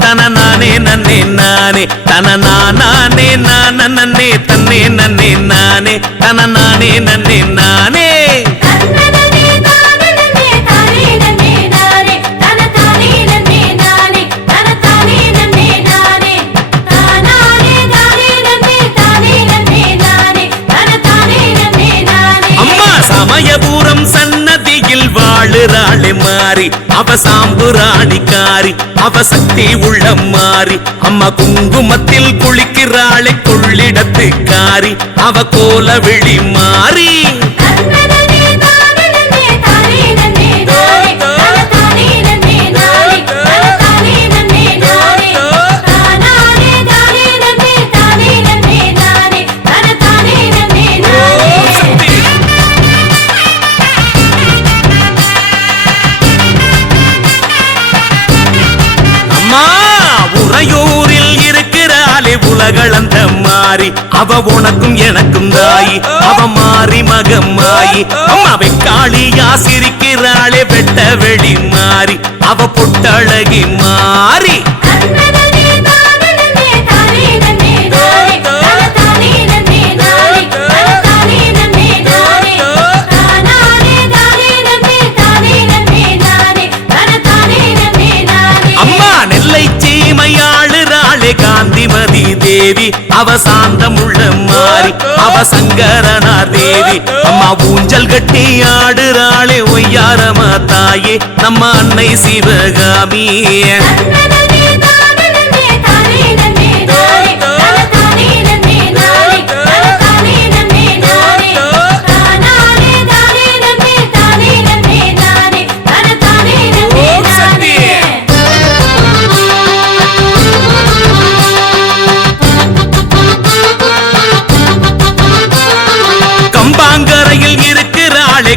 தன நானே நன்னே நானே தன நானே நானே தன்னே நன்னே நானே தன நானே நன்னே நானே சமயபுரம் சன்னதியில் வாழுறாளே மாறி அவ சாம்புராணிக்காரி அவ சக்தி உள்ளம் மாறி அம்மா குங்குமத்தில் குளிக்கிறாளே கொள்ளிடத்துக்காரி அவ கோல விழி மாறி உலகளந்த மாறி அவ உனக்கும் எனக்கும் தாயி அவ மாறி மகமாயி அம்மாவை காளியா சிரிக்கிறாளே வெட்ட வெளி மாறி அவ பொட்டழகி மாறி காந்திமதி தேவி அவ சாந்தமுள்ள மாறி அவ சங்கரனா தேவி அம்மா ஊஞ்சல் கட்டி ஆடுறாளே ஒய்யாரமா தாயே நம்ம அன்னை சிவகாமி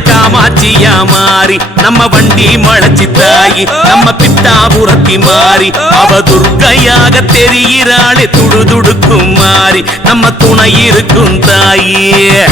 காமாட்சியா மாறி நம்ம வண்டி மழச்சி தாயி நம்ம பித்தாபுரத்தி மாறி அவ துர்க்கையாக தெரிகிறாளே துடுதுடுக்கும் மாறி நம்ம துணை இருக்கும் தாயே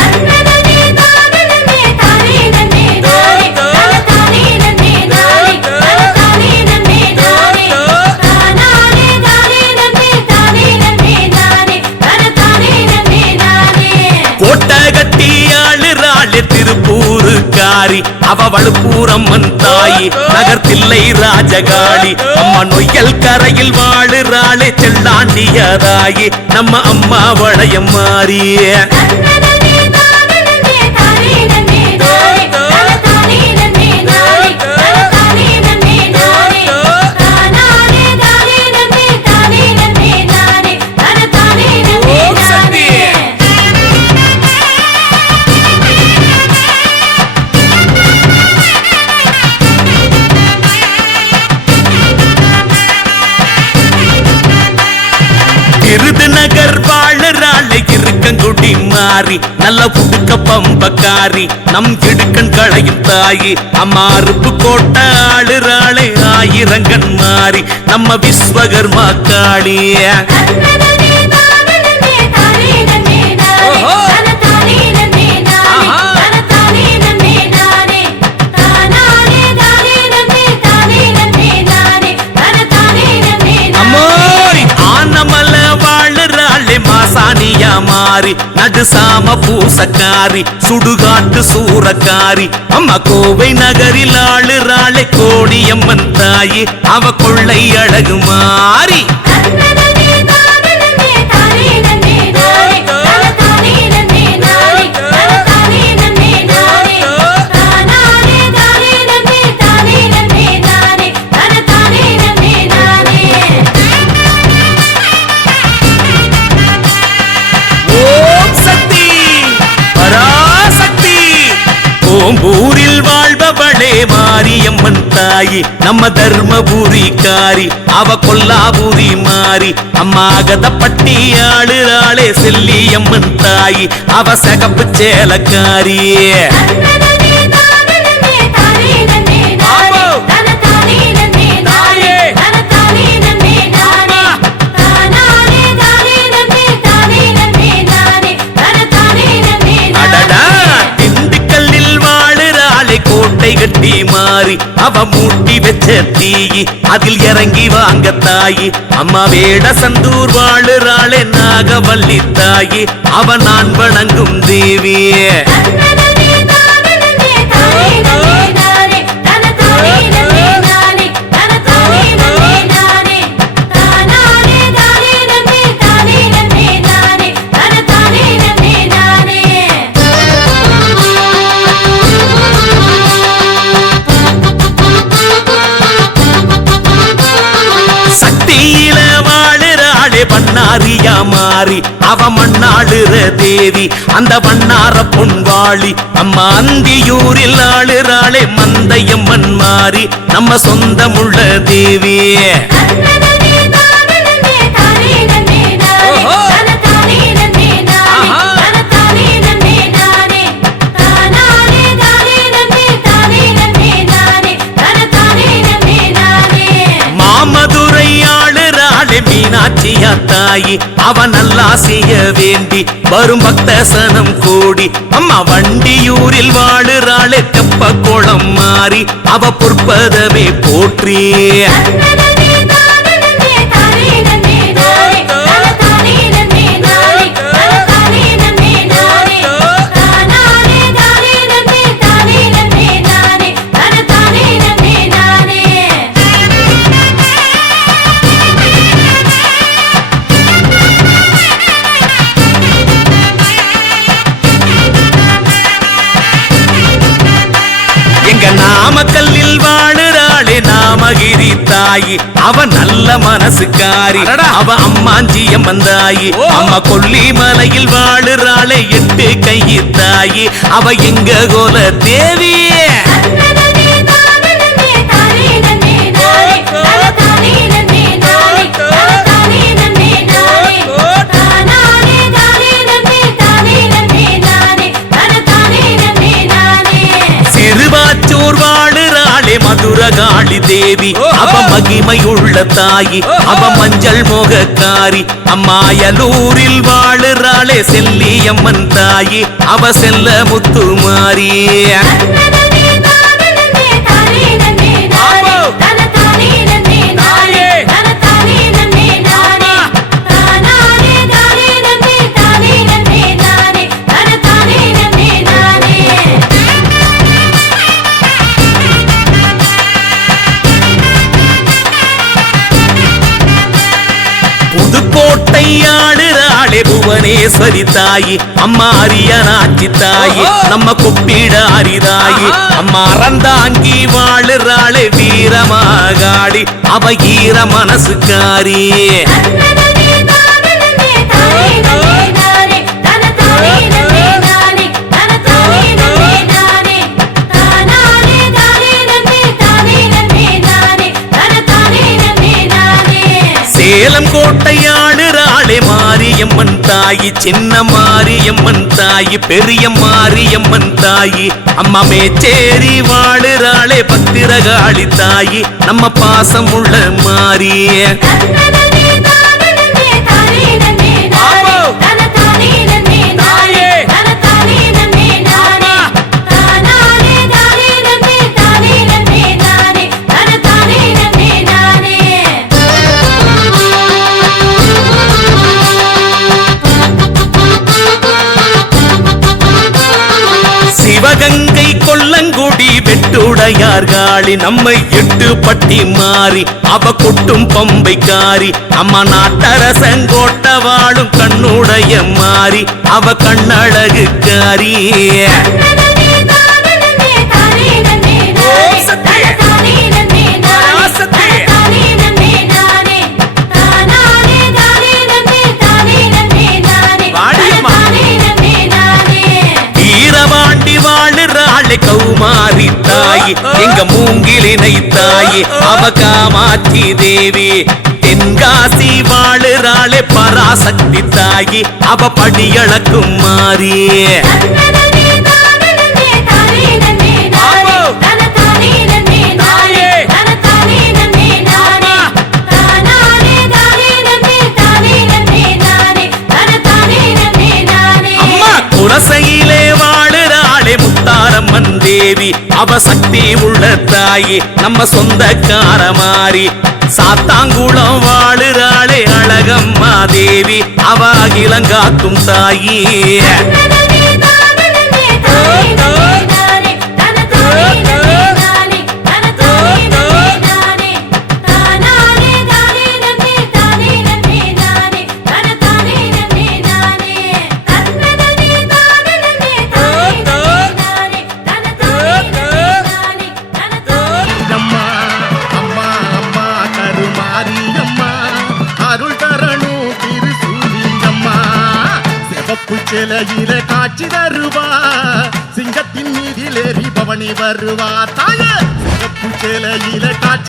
திருப்பூருக்காரி அவ வழுப்பூரம்மன் தாயி நகர்த்தில்லை ராஜகாளி அம்மா நொய்யல் கரையில் வாழுறாளே செல்லாண்டியதாயி நம்ம அம்மா வளையம் மாறிய விருதுநகர் வாழுறாளே இருக்கங்குடி மாறி நல்ல புடுக்க பம்பக்காரி நம் இடுக்கண் களையும் தாயி அம்மா அருப்பு கோட்டை ஆளுறாளே ஆயிரங்கன் மாறி நம்ம விஸ்வகர்மா காளிய மாசானியா மாறி நடுசாம பூசக்காரி சுடுகாட்டு சூரக்காரி அம்மா கோவை நகரில் ஆளுறாளே கோடியம்மன் தாயி அவ கொள்ளை அழகு மாறி ஊரில் வாழ்பவளே மாரியம்மன் தாயி நம்ம தர்மபுரி காரி அவ கொல்லாபுரி மாறி அம்மா கதப்பட்டி ஆளுறாளே செல்லியம்மன் தாயி அவ சகப்பு சேலக்காரியே கட்டி மாறி அவ மூட்டி வச்ச தீயி அதில் இறங்கி வாங்க தாயி அம்மா வேட சந்தூர் வாழுறாளே நாகவல்லி தாயி அவ நான் வணங்கும் தேவியே பண்ணாரியா மாறி அவ மண்ணாளுற தேவி அந்த வண்ணார பொன்வாளி அம்மா அந்தியூரில் ஆளுறாளே மந்தையம்மன் மாறி நம்ம சொந்தமுள்ள தேவியே மீனாட்சியா தாயி அவ நல்லா செய்ய வேண்டி வரும் பக்தசனம் கூடி அம்மா வண்டியூரில் வாழுறாளே தெப்ப கோலம் மாறி அவ பொற்பதமே போற்றி நாமக்கல்லில் வாழுறாளே நாமகிரி தாயி அவ நல்ல மனசுக்காரி அவ அம்மாஞ்சியம்மன் தாயி அம்மா கொல்லிமலையில் வாழுறாளே 8 கையி தாயி அவ எங்க கோல தேவியே மதுரகாளி தேவி அவ மகிமையுள்ள தாயி அவ மஞ்சள் மோகக்காரி அம்மாயலூரில் வாழுறாளே செல்லியம்மன் தாயி அவ செல்ல முத்துமாரி கோட்டையாடுறாளே புவனேஸ்வரி தாயி அம்மா அரியனாச்சி தாயி நம்ம கொப்பிடாரி தாயி அம்மா அறந்தாங்கி வாழுறாளே வீரமாகாடி அவ ஈர மனசுக்காரி சேலம் கோட்டையாடுறாளே மாரியம்மன் தாயி சின்ன மாரியம்மன் தாயி பெரிய மாரியம்மன் தாயி அம்மா மேச்சேரி வாழுறாளே பத்திரகாளி தாயி நம்ம பாசம் உள்ள மாறிய சிவகங்கை கொல்லங்குடி வெட்டுடையார்காளி நம்மை 8 பட்டி மாறி அவ கொட்டும் பம்பைக்காரி அம்மா நாட்டரசங்கோட்ட வாழும் கண்ணுடைய மாறி அவ கண்ணழகுக்காரி கௌமாரி தாயி எங்க மூங்கிலினை தாயி அவ காமாட்சி தேவி தென்காசி வாழுறாளே பராசக்தி தாயி அவ படியளக்கும் மாறியே குலசையிலே வாழுறாளே முத்தாரம்மன் தேவி அவ சக்தி உள்ள தாயி நம்ம சொந்தக்கார மாறி சாத்தாங்குளம் வாழுறாளே அழகம்மா தேவி அவ அகிலங்காக்கும் தாயி சிலையில காட்சி தருவா சிங்கத்தின் மீதிலேறி பவனி வருவா தாய சிகப்பு சிலையில காட்சி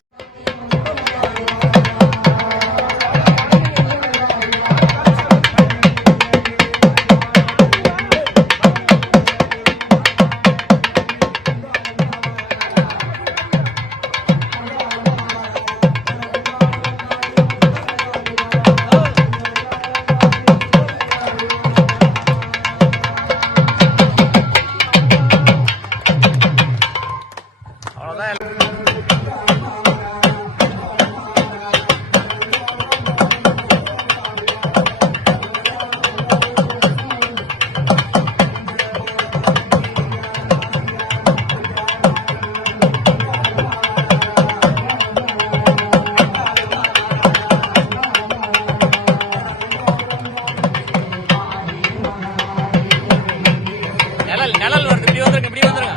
நிழல் வருது. இப்படி வந்துருங்க, இப்படி வந்துருங்க.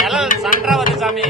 நிழல் சன்றா வருது சாமி.